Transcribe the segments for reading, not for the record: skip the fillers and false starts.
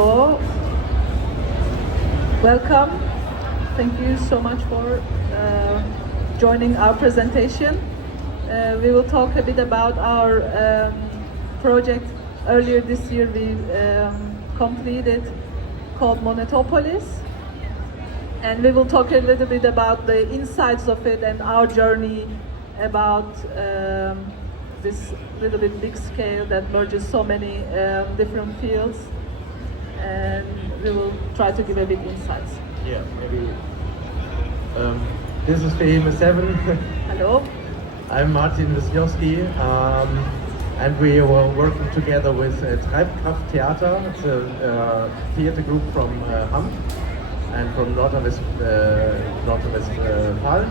So, welcome. Thank you so much for joining our presentation. We will talk a bit about our project. Earlier this year we completed called Monetopolis, and we will talk a little bit about the insights of it and our journey about this little bit big scale that merges so many different fields, and we will try to give a bit insights. Yeah, maybe. This is Fehime 7. Hello. I'm Martin Wisniewski, and we were working together with Treibkraft Theater. It's a theater group from Hamm and from Nordrhein-Westfalen.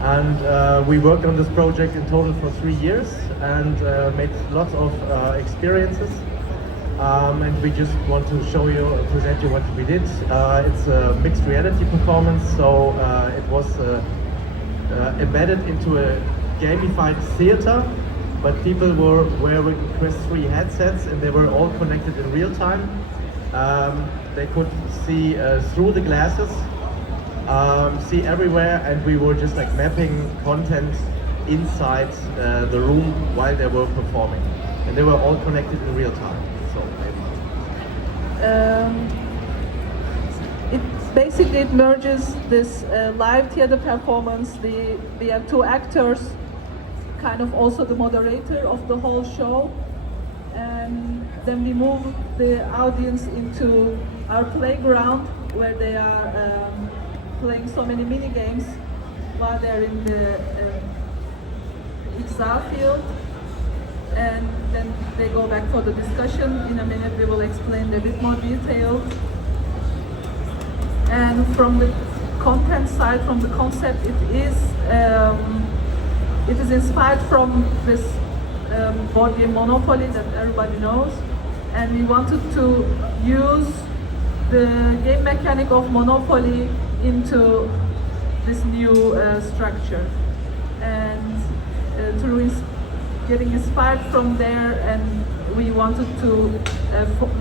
And we worked on this project in total for 3 years and made lots of experiences. And we just want to present you what we did. It's a mixed reality performance, so it was embedded into a gamified theater, but people were wearing Quest 3 headsets and they were all connected in real time. They could see through the glasses, see everywhere, and we were just like mapping content inside the room while they were performing. And they were all connected in real time. So it merges this live theater performance. We have two actors, kind of also the moderator of the whole show, and then we move the audience into our playground where they are playing so many mini games while they're in the Saar field, and then they go back for the discussion. In a minute we will explain a bit more detail. And from the content side, from the concept, it is inspired from this board game Monopoly that everybody knows, and we wanted to use the game mechanic of Monopoly into this new structure, and through getting inspired from there, and we wanted to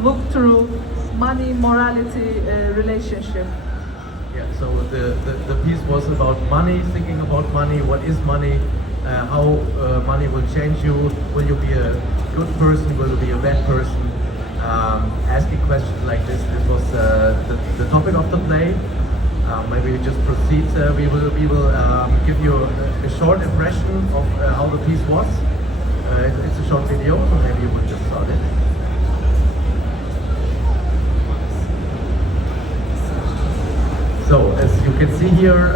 look through money, morality relationship. yeah, so the piece was about money, thinking about money, what is money, how money will change you, will you be a good person, will you be a bad person, asking questions like this. This was the topic of the play. Maybe we just proceed. We will give you a short impression of how the piece was. It's a short video, so maybe you will just start it. So, as you can see here,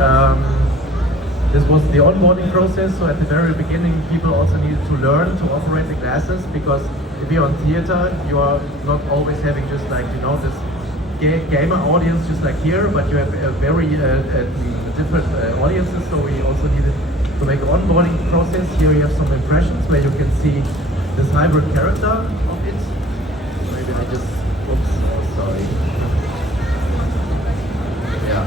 this was the onboarding process. So at the very beginning, people also needed to learn to operate the glasses, because if you're on theater, you are not always having just like, you know, this gamer audience just like here, but you have very different audiences. So we also needed to make an onboarding process. Here you have some impressions where you can see this hybrid character of it. Maybe I just, oops, sorry. Yeah.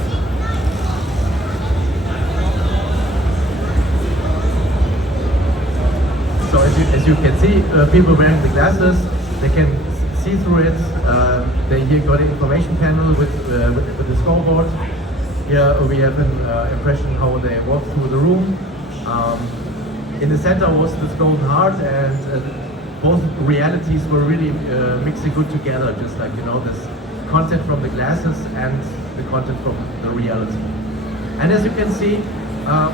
So as you can see, people wearing the glasses, they can see through it. They here got an information panel with the scoreboard. Here we have an impression how they walk through the room. In the center was this golden heart, and both realities were really mixing good together, just like, you know, this content from the glasses and the content from the reality. And as you can see,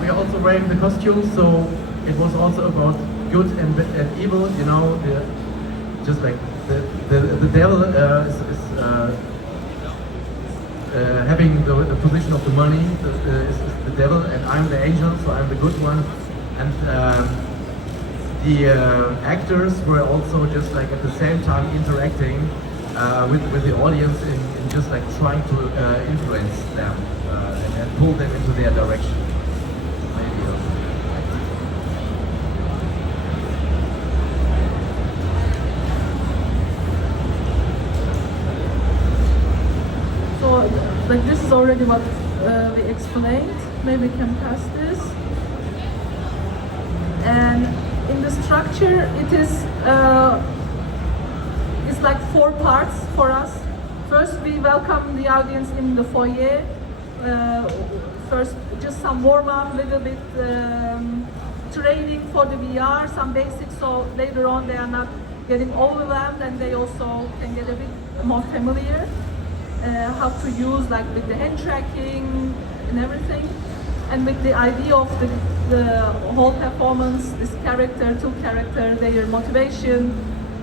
we are also wearing the costumes, so it was also about good and evil, you know, just like the devil is having the position of the money, is the devil, and I'm the angel, so I'm the good one. And the actors were also just like at the same time interacting with the audience in just like trying to influence them and pull them into their direction. Maybe. So, like, this is already what we explained. Maybe we can pass this. And in the structure, it is it's like 4 parts for us. First, we welcome the audience in the foyer. First, just some warm-up, little bit training for the VR, some basics, so later on they are not getting overwhelmed and they also can get a bit more familiar how to use, like with the hand tracking and everything, and with the idea of the whole performance, this character, two character, their motivation,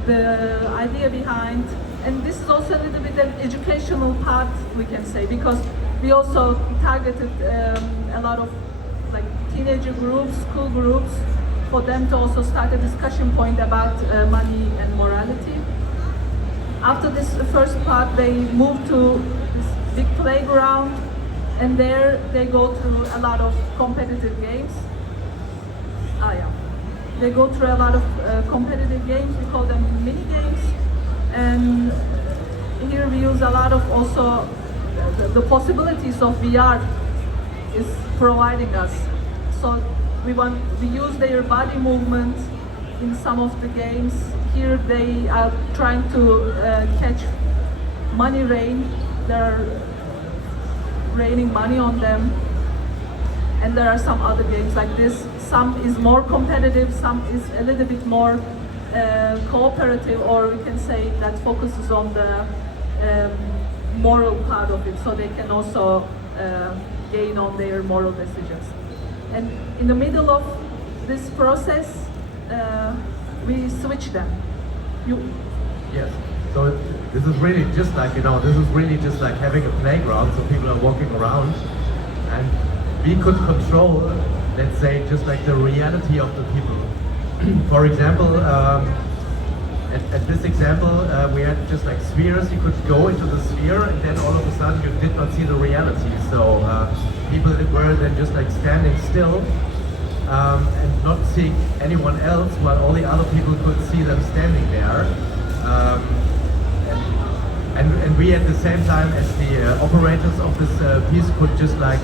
the idea behind. And this is also a little bit an educational part, we can say, because we also targeted a lot of like teenager groups, school groups, for them to also start a discussion point about money and morality. After this first part, they move to this big playground, and there they go through a lot of competitive games. They go through a lot of competitive games. We call them mini games, and here we use a lot of also the possibilities of VR is providing us. So we use their body movement in some of the games. Here they are trying to catch money rain. They're raining money on them. And there are some other games like this. Some is more competitive, some is a little bit more cooperative, or we can say that focuses on the moral part of it, so they can also gain on their moral decisions. And in the middle of this process, we switch them. Yes. So this is really just like, this is really just like having a playground, so people are walking around, and we could control, let's say, just like the reality of the people. For example, at this example, we had just like spheres. You could go into the sphere, and then all of a sudden you did not see the reality. So people were then just like standing still and not seeing anyone else, while all the other people could see them standing there. And we at the same time as the operators of this piece could just like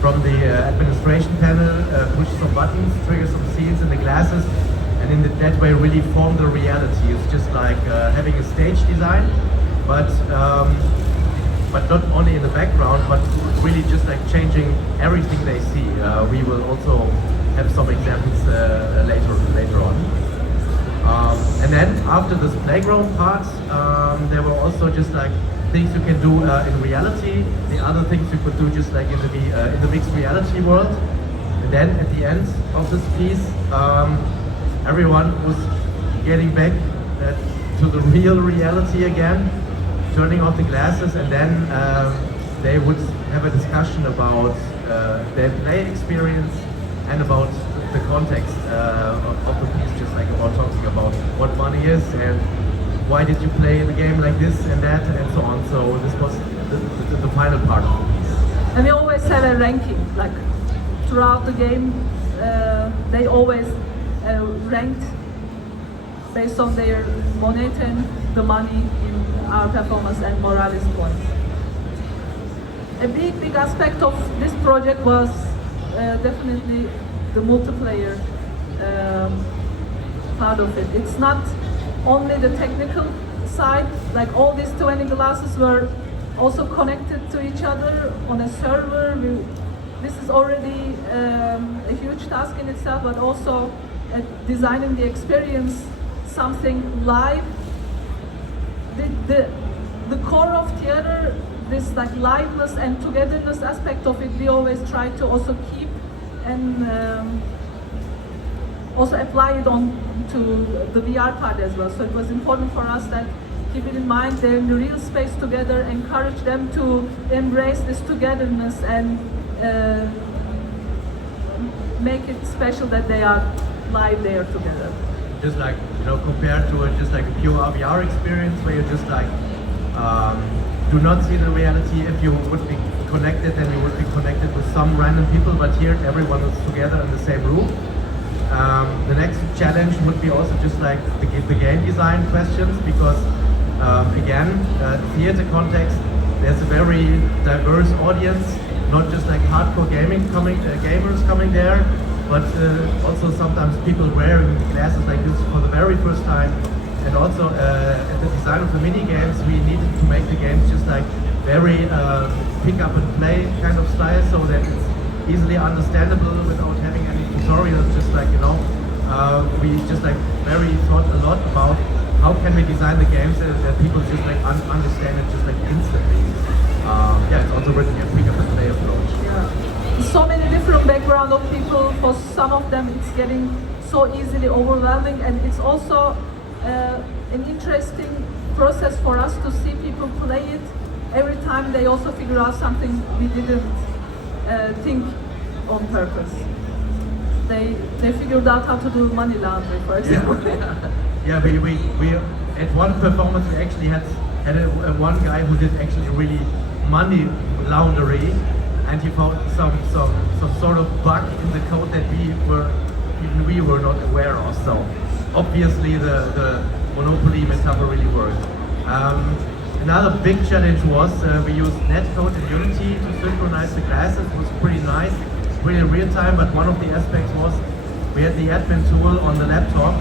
from the administration panel push some buttons, trigger some scenes in the glasses, and in that way really form the reality. It's just like having a stage design, but not only in the background, but really just like changing everything they see. We will also have some examples later on. And then after this playground part, there were also just like things you can do in reality, the other things you could do just like in the mixed reality world. And then at the end of this piece, everyone was getting back to the real reality again, turning off the glasses, and then they would have a discussion about their play experience and about the context of the piece, just like about talking about what money is and why did you play in a game like this and that and so on. So this was the final part of the piece. And we always have a ranking, like throughout the game, they always ranked based on their moneta and the money in our performance and moralis points. A big aspect of this project was definitely the multiplayer part of it. It's not only the technical side, like all these 20 glasses were also connected to each other on a server. This is already a huge task in itself, but also designing the experience, something live. The core of theater, this like liveness and togetherness aspect of it, we always try to also keep and also apply it on to the VR part as well. So it was important for us that keep it in mind, they're in the real space together, encourage them to embrace this togetherness and make it special that they are live there together. Just like, compared to just like a pure VR experience where you just like do not see the reality. If you would be connected, then you would be connected with some random people, but here everyone is together in the same room. The next challenge would be also just like the game design questions, because again, theater context, there's a very diverse audience, not just like hardcore gamers coming there, but also sometimes people wearing glasses like this for the very first time. And also at the design of the mini games, we needed to make the games just like very pick up and play kind of style, so that it's easily understandable without having any tutorials. Just like, you know, we just like very thought a lot about how can we design the games that people just like understand it just like instantly. Yeah, it's also written a pick up and play approach. Yeah. So many different background of people. For some of them, it's getting so easily overwhelming, and it's also an interesting process for us to see people play it. Every time they also figure out something we didn't think on purpose. They figured out how to do money laundering, for example. Yeah, we at one performance we actually had one guy who did actually really money laundering, and he found some sort of bug in the code that we were not aware of. So obviously the Monopoly metaphor really worked. Another big challenge was we used netcode and Unity to synchronize the classes. It was pretty nice, really real time, but one of the aspects was we had the admin tool on the laptop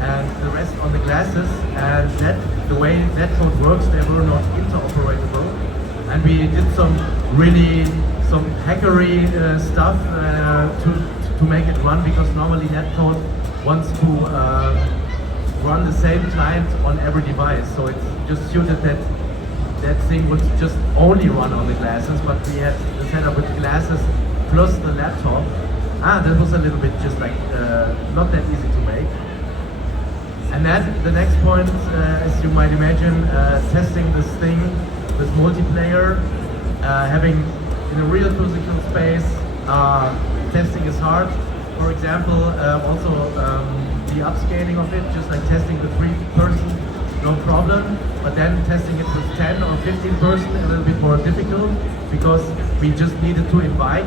and the rest on the glasses, and the way netcode works, they were not interoperable. And we did some hackery stuff to make it run, because normally netcode wants to run the same client on every device, so it's just suited that thing would just only run on the glasses, but we had the setup with glasses plus the laptop. That was a little bit just like not that easy to make. And then the next point, as you might imagine, testing this thing, this multiplayer, having in a real physical space, testing is hard. For example, also the upscaling of it, just like testing the 3-person, no problem, but then testing it with 10 or 15 person, a little bit more difficult, because we just needed to invite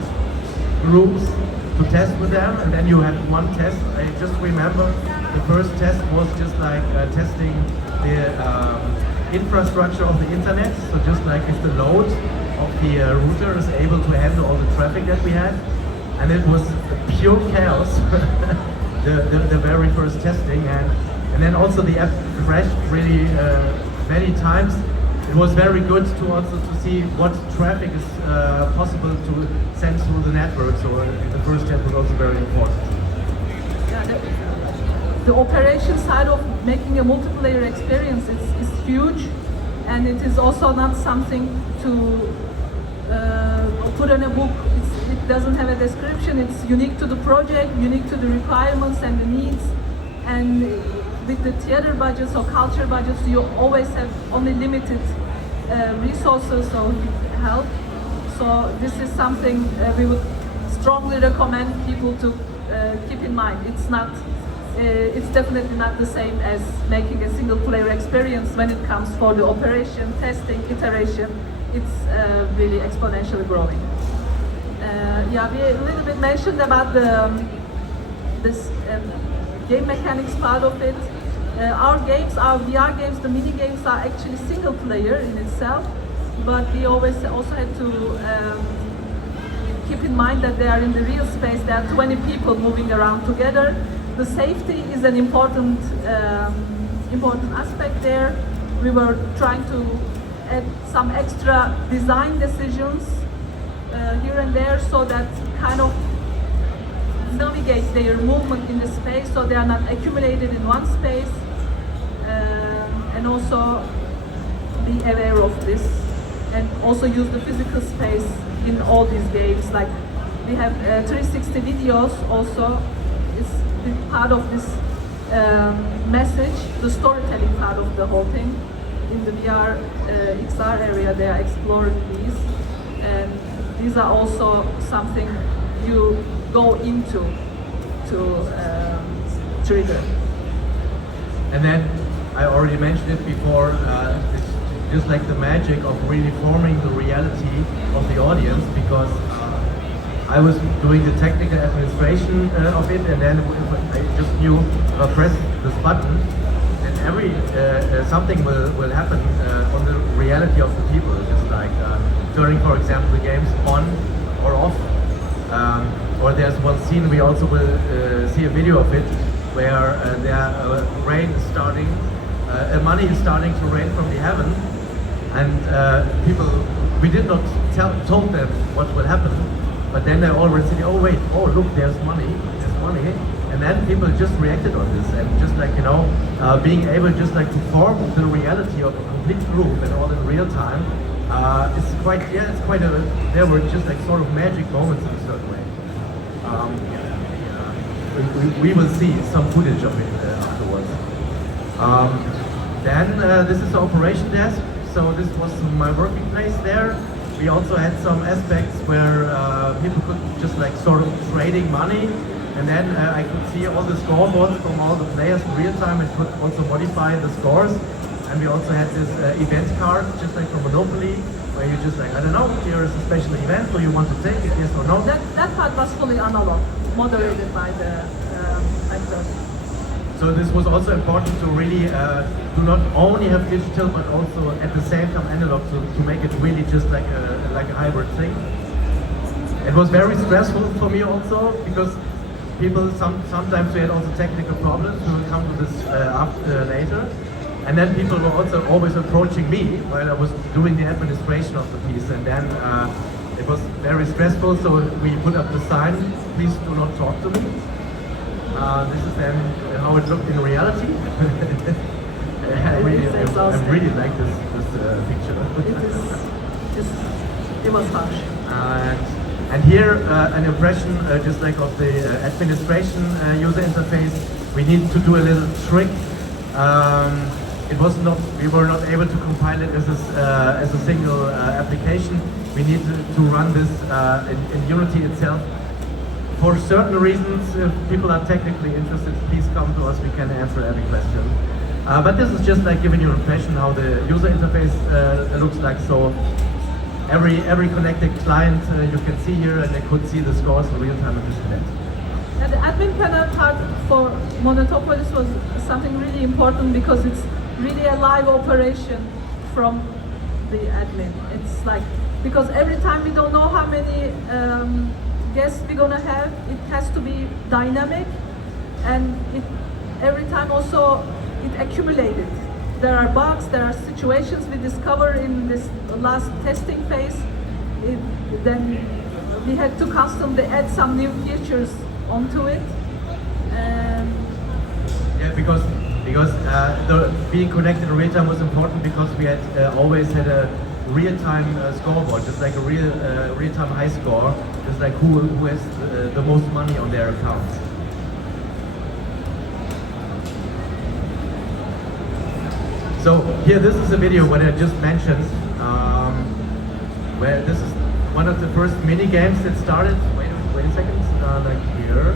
groups to test with them, and then you had one test. I just remember the first test was just like testing the infrastructure of the internet, so just like if the load of the router is able to handle all the traffic that we had, and it was pure chaos. the very first testing, and then also the app crashed really many times. It was very good to also to see what traffic is possible to send through the network. So the first test was also very important. Yeah, the operation side of making a multiplayer experience is huge, and it is also not something to put in a book. It doesn't have a description. It's unique to the project, unique to the requirements and the needs. And with the theater budgets or culture budgets, you always have only limited resources or help. So this is something we would strongly recommend people to keep in mind. It's definitely not the same as making a single player experience when it comes for the operation, testing, iteration. It's really exponentially growing. Yeah, we a little bit mentioned about this game mechanics part of it. Our games, our VR games, the mini games are actually single player in itself, but we always also had to keep in mind that they are in the real space. There are 20 people moving around together. The safety is an important aspect there. We were trying to add some extra design decisions here and there, so that kind of navigate their movement in the space, so they are not accumulated in one space, and also be aware of this, and also use the physical space in all these games. Like we have 360 videos also is part of this message, the storytelling part of the whole thing. In the VR XR area, they are exploring these, and these are also something you go into to trigger. And then I already mentioned it before, it's just like the magic of really forming the reality of the audience, because I was doing the technical administration of it, and then I just knew if I press this button, and something will happen on the reality of the people, just like turning, for example, the games on or off. Or there's one scene we also will see a video of it, where their rain is starting money is starting to rain from the heaven, and people, we did not told them what will happen, but then they already said, oh wait, oh look, there's money, and then people just reacted on this, and just like, you know, being able just like to form the reality of a complete group and all in real time, it's quite, yeah, it's quite a, there were just like sort of magic moments in a certain way. We will see some footage of it afterwards. Then this is the operation desk, so this was my working place there. We also had some aspects where people could just like sort of trading money, and then I could see all the scoreboards from all the players in real time and could also modify the scores. And we also had this event card, just like from Monopoly, where you just like, I don't know, here is a special event, do you want to take it, yes or no? That part was fully analog, moderated by the actors. So this was also important to really do not only have digital, but also at the same time analog, to make it really just like a hybrid thing. It was very stressful for me also, because people, sometimes we had also technical problems. We will come to this later. And then people were also always approaching me while I was doing the administration of the piece. And then it was very stressful, so we put up the sign, please do not talk to me. This is then how it looked in reality. I really like this picture. It was harsh. And here an impression just like of the administration user interface. We needed to do a little trick. It was not, we were not able to compile it as a single application. We needed to run this in Unity itself. For certain reasons, if people are technically interested, please come to us, we can answer every question. But this is just like giving you an impression how the user interface looks like. So every connected client you can see here, and they could see the scores in real time at this event. And the admin panel part for Monetopolis was something really important, because it's really a live operation from the admin. It's like, because every time we don't know how many guests we're gonna have, it has to be dynamic, and every time also it accumulated. There are bugs, there are situations we discover in this last testing phase. Then we had to constantly add some new features onto it. Yeah, because being connected in real time was important, because we had always had a real-time scoreboard, just like a real-time high score, just like who has the most money on their account. So here, this is a video what I just mentioned, where this is one of the first mini games that started. Wait a second, like here.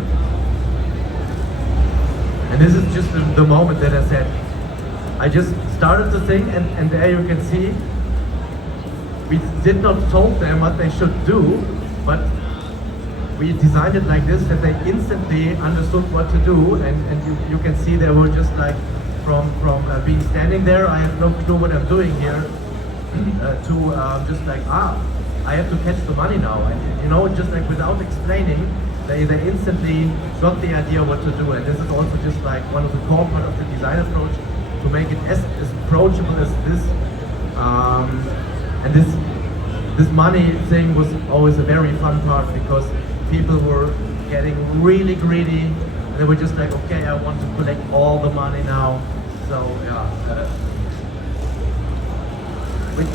And this is just the moment that I said, I just started the thing, and there you can see, we did not told them what they should do, but we designed it like this that they instantly understood what to do, and you can see they were just like, from being standing there, I have no clue what I'm doing here, to just like, I have to catch the money now, and you know, just like without explaining, they instantly got the idea what to do. And this is also just like one of the core part of the design approach, to make it as approachable as this. And this money thing was always a very fun part, because people were getting really greedy. And they were just like, okay, I want to collect all the money now. So yeah,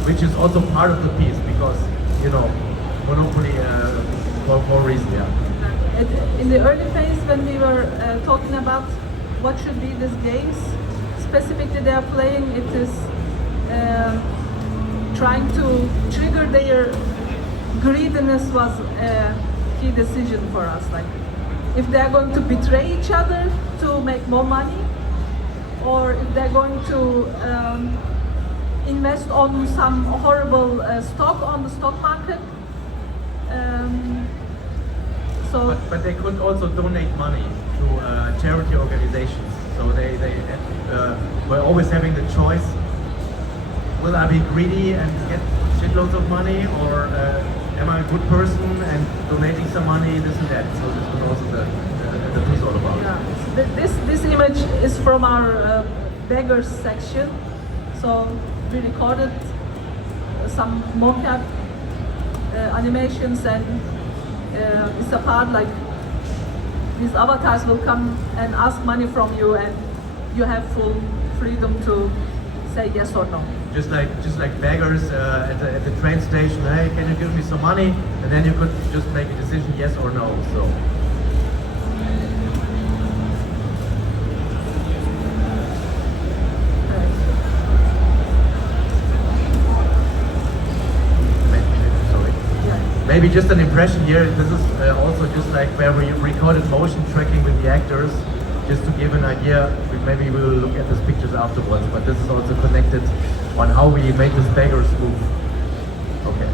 which is also part of the piece, because you know, Monopoly for reason, yeah. In the early phase, when we were talking about what should be these games, specifically they are playing, it is trying to trigger their greediness was a key decision for us. Like, if they are going to betray each other to make more money, or if they're going to invest on some horrible stock on the stock market. But they could also donate money to charity organizations. So they were always having the choice, will I be greedy and get shitloads of money, or am I a good person and donating some money, this and that. So this was also the piece all about. Yeah. This image is from our beggars section. So we recorded some mocap animations, and it's a part like these avatars will come and ask money from you, and you have full freedom to say yes or no. Just like beggars at the train station. Hey, can you give me some money? And then you could just make a decision, yes or no. So. Maybe just an impression here. This is also just like where we recorded motion tracking with the actors, just to give an idea. Maybe we will look at these pictures afterwards, but this is also connected on how we made this beggars move. Okay.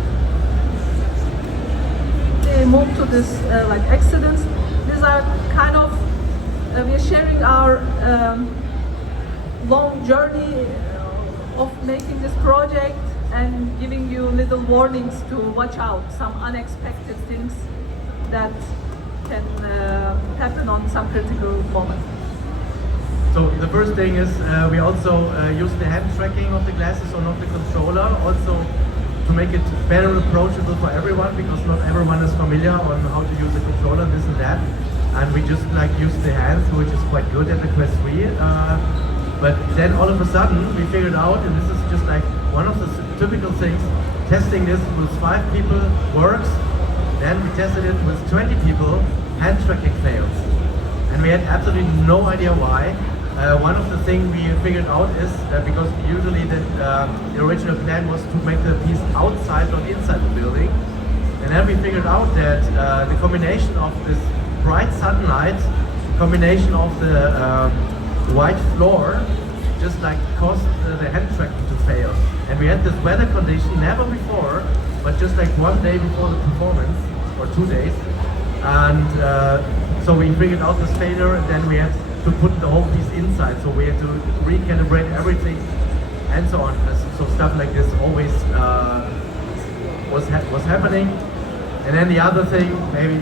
They move to this like accidents. These are kind of we are sharing our long journey of making this project, and giving you little warnings to watch out, some unexpected things that can happen on some critical moment. So the first thing is we also use the hand tracking of the glasses or not the controller, also to make it better approachable for everyone, because not everyone is familiar on how to use a controller, this and that. And we just like use the hands, which is quite good at the Quest 3. But then all of a sudden we figured out, and this is just like one of the typical things, testing this with 5 people works, then we tested it with 20 people, hand tracking fails. And we had absolutely no idea why. One of the things we figured out is that because usually the original plan was to make the piece outside, not inside the building. And then we figured out that the combination of this bright sunlight, combination of the white floor, just like caused the hand tracking to fail. And we had this weather condition never before, but just like one day before the performance, or 2 days. And so we figured out this failure, and then we had to put the whole piece inside. So we had to recalibrate everything and so on. So stuff like this always was happening. And then the other thing, maybe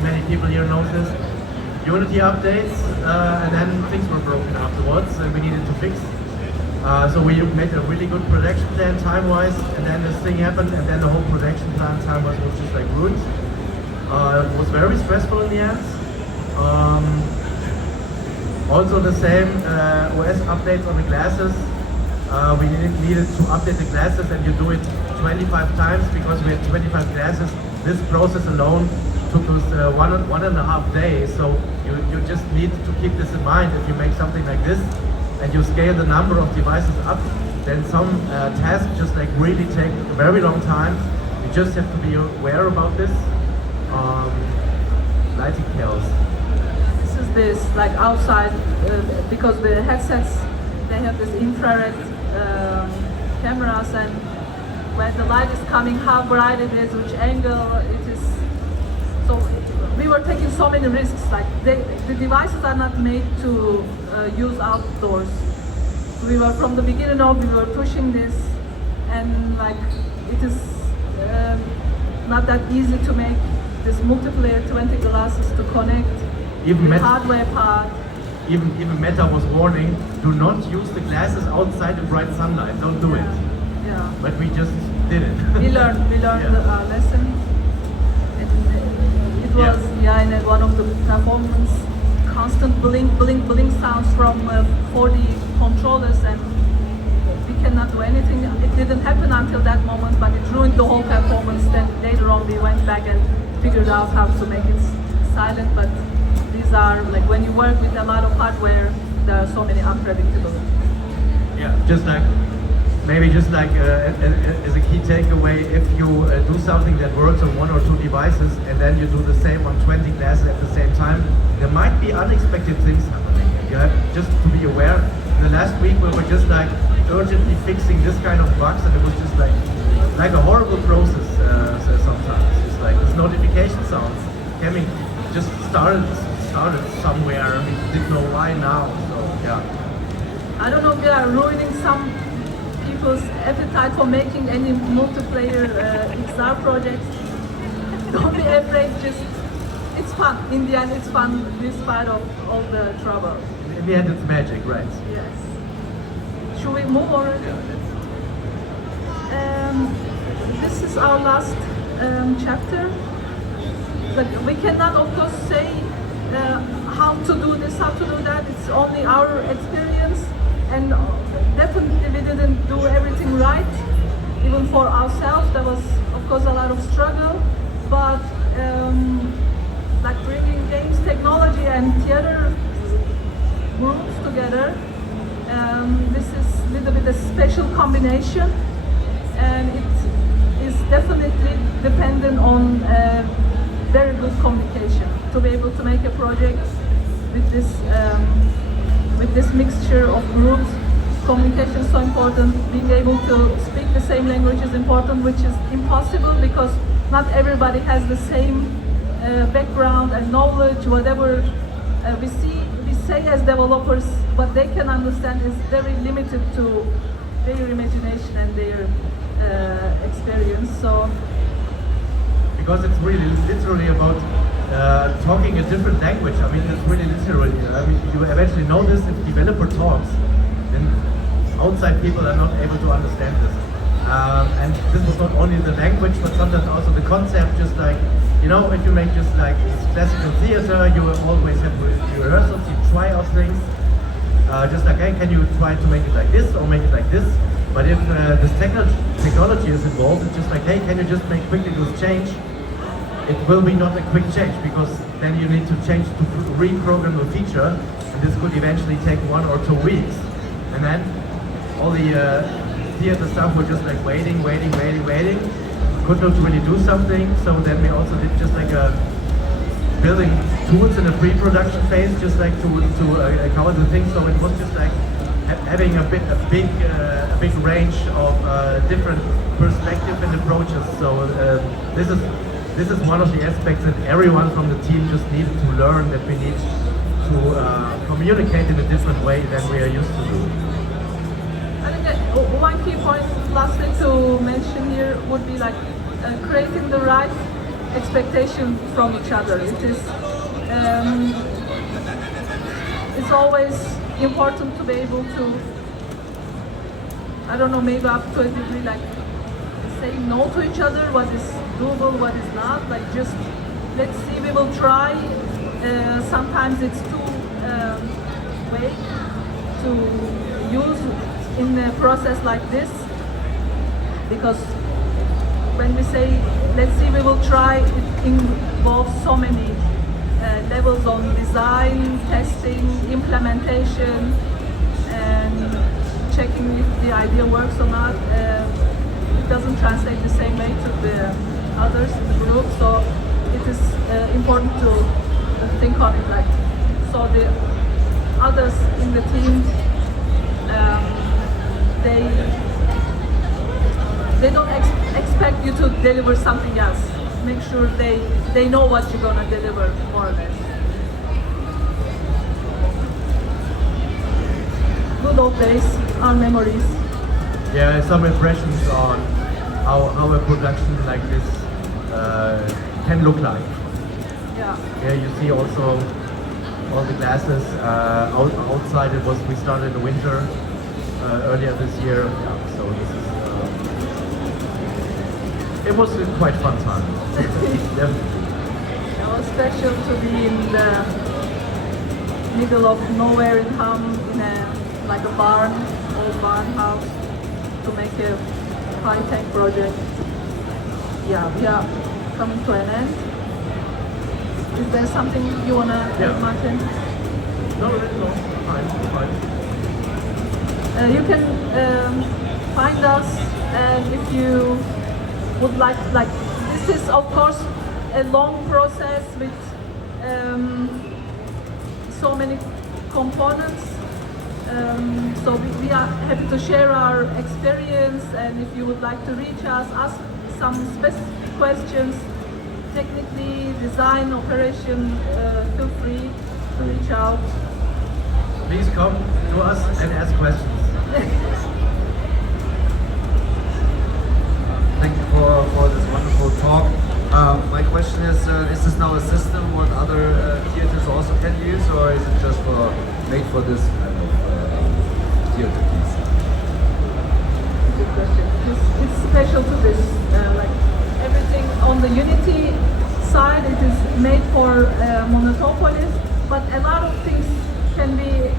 many people here know this, Unity updates, and then things were broken afterwards, and we needed to fix. So we made a really good production plan time-wise, and then this thing happened, and then the whole production plan time-wise was just like ruined. It was very stressful in the end. Also the same OS updates on the glasses. We needed to update the glasses, and you do it 25 times because we had 25 glasses. This process alone took us one and a half days. So you just need to keep this in mind. If you make something like this and you scale the number of devices up, then some tasks just like really take a very long time. You just have to be aware about this. Lighting chaos. This like outside because the headsets, they have this infrared cameras, and when the light is coming, how bright it is, which angle it is. So we were taking so many risks. Like the devices are not made to use outdoors. We were from the beginning of, we were pushing this, and like it is not that easy to make this multiplayer 20 glasses to connect. Even the hardware part. Even Meta was warning, do not use the glasses outside in bright sunlight. Don't do it. Yeah. But we just did it. We learned yeah. the lesson. It was in one of the performance, constant blink sounds from 4D controllers, and we cannot do anything. It didn't happen until that moment, but it ruined the whole performance. Then later on we went back and figured out how to make it silent, but these are like when you work with a lot of hardware, there are so many unpredictabilities. Yeah, just like as a key takeaway, if you do something that works on 1 or 2 devices and then you do the same on 20 glasses at the same time, there might be unexpected things happening. You have just to be aware. In the last week we were just like urgently fixing this kind of bugs, and it was just like a horrible process sometimes. It's like this notification sounds coming just started somewhere, and we didn't know why now, so yeah. I don't know if we are ruining some people's appetite for making any multiplayer XR projects. Don't be afraid, just, it's fun. In the end, it's fun, despite of all the trouble. In the end, it's magic, right? Yes. Should we move already? This is our last chapter. But we cannot, of course, say how to do this, how to do that. It's only our experience, and definitely we didn't do everything right. Even for ourselves, there was, of course, a lot of struggle. But like bringing games, technology, and theater groups together, this is a little bit a special combination, and it is definitely dependent on very good communication to be able to make a project with this mixture of groups. Communication is so important. Being able to speak the same language is important, which is impossible because not everybody has the same background and knowledge. Whatever we say as developers, what they can understand is very limited to their imagination and their experience. So, because it's really literally about talking a different language. I mean, it's really literally. I mean, you eventually know this if developer talks, then outside people are not able to understand this. And this was not only the language, but sometimes also the concept. Just like, you know, if you make just like classical theater, you will always have rehearsals. You try out things. Just like, hey, can you try to make it like this or make it like this? But if this technology is involved, it's just like, hey, can you just make quickly this change? It will be not a quick change because then you need to change to reprogram the feature, and this could eventually take 1 or 2 weeks. And then all the theater staff were just like waiting. Could not really do something. So then we also did just like a building tools in a pre-production phase, just like to cover the things. So it was just like having a big range of different perspective and approaches. So this is one of the aspects that everyone from the team just needed to learn, that we need to communicate in a different way than we are used to do. I think that one key point, lastly, to mention here would be like creating the right expectation from each other. It is it's always important to be able to, I don't know, maybe up to a degree, like say no to each other, what is doable, what is not. Like just let's see, we will try. Sometimes it's too vague to use in a process like this, because when we say let's see, we will try, it involves so many levels on design, testing, implementation, and checking if the idea works or not. It doesn't translate the same way to the others in the group, so it is important to think on it like, so the others in the team, they don't expect you to deliver something else. Make sure they know what you're gonna deliver, more or less. Good old days, our memories. Yeah, some impressions on how a production like this can look like. Yeah. Yeah, you see also all the glasses outside. We started in the winter earlier this year. Yeah, so this is. It was a quite fun time. Definitely. It was special to be in the middle of nowhere in Ham, in like a barn, old barn house, to make a high-tech project. Yeah, we are coming to an end. Is there something you wanna add, Martin? No, fine. You can find us, and if you would like, this is of course a long process with so many components. So we are happy to share our experience, and if you would like to reach us, ask some specific questions, technically, design, operation, feel free to reach out. Please come to us and ask questions. Thank you for this wonderful talk. My question is this now a system what other theaters also can use, or is it just made for this kind of theater piece? question. It's special to this, like everything on the Unity side, it is made for Monetopolis, but a lot of things can be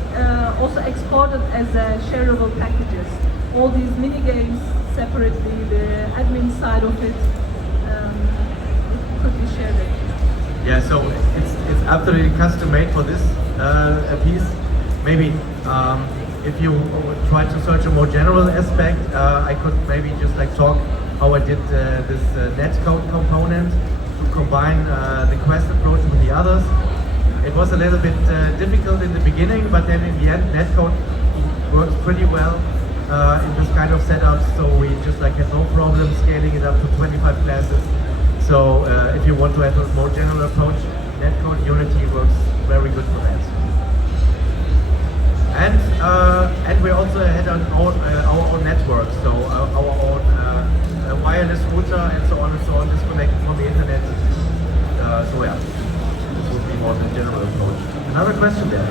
also exported as shareable packages. All these mini games separately, the admin side of it could be shared. Yeah, so it's absolutely custom made for this piece. Maybe if you try to search a more general aspect, I could maybe just like talk how I did this netcode component to combine the quest approach with the others. It was a little bit difficult in the beginning, but then in the end netcode works pretty well in this kind of setup, so we just like had no problem scaling it up to 25 classes. So if you want to have a more general approach, netcode Unity works very good for that. And we also had our own network, so our own wireless router and so on, disconnected from the internet. So yeah, this would be more the general approach. Another question there.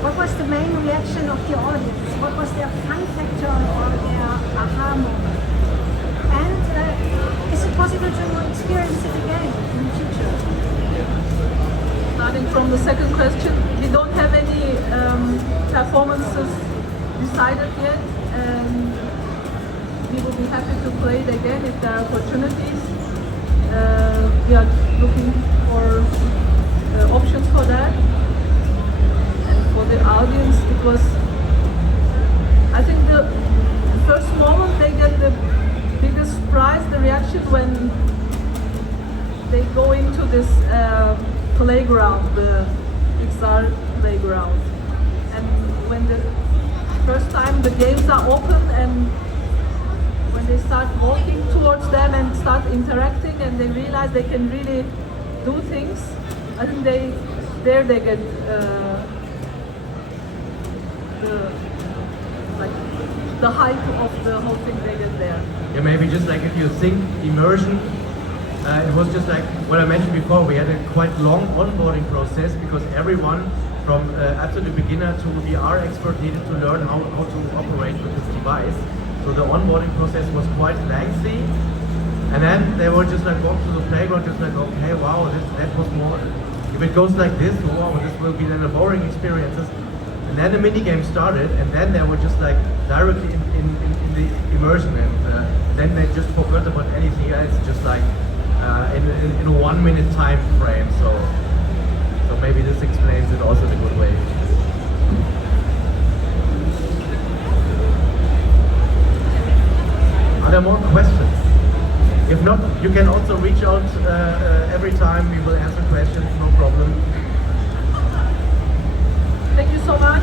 What was the main reaction of the audience? What was their fun factor or their aha moment? And is it possible to experience it again in the future? Starting from the second question, we don't have any performances decided yet. We will be happy to play it again if there are opportunities. We are looking for options for that. For the audience, it was, I think the first moment they get the biggest surprise, the reaction when they go into this playground, the Saar playground. And when the first time the games are open and when they start walking towards them and start interacting and they realize they can really do things, I think they get the hype of the whole thing they get there. Yeah, maybe just like if you think immersion, it was just like what I mentioned before, we had a quite long onboarding process because everyone from absolute beginner to VR expert needed to learn how to operate with this device. So the onboarding process was quite lengthy. And then they were just like walk to the playground, just like, okay, wow, that was more, if it goes like this, wow, this will be then a boring experiences. And then the mini game started, and then they were just like directly in the immersion, and then they just forgot about anything else, just like in a 1 minute time frame. So maybe this explains it also in a good way. Are there more questions? If not, you can also reach out every time. We will answer questions, no problem. Thank you so much.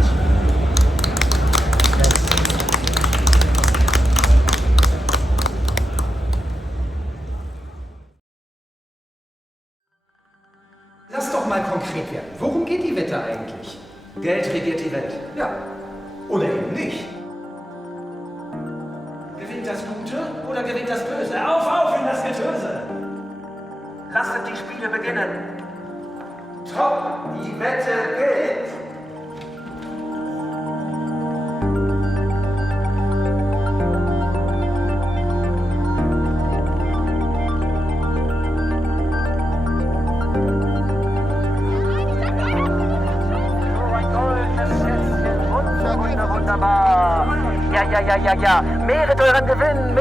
Lass doch mal konkret werden. Worum geht die Wette eigentlich? Geld regiert die Welt. Ja. Oder eben nicht. Gewinnt das Gute oder gewinnt das Böse? Auf in das Getöse! Lasst die Spiele beginnen. Top, die Wette gilt! Ja. Mehret euren Gewinn,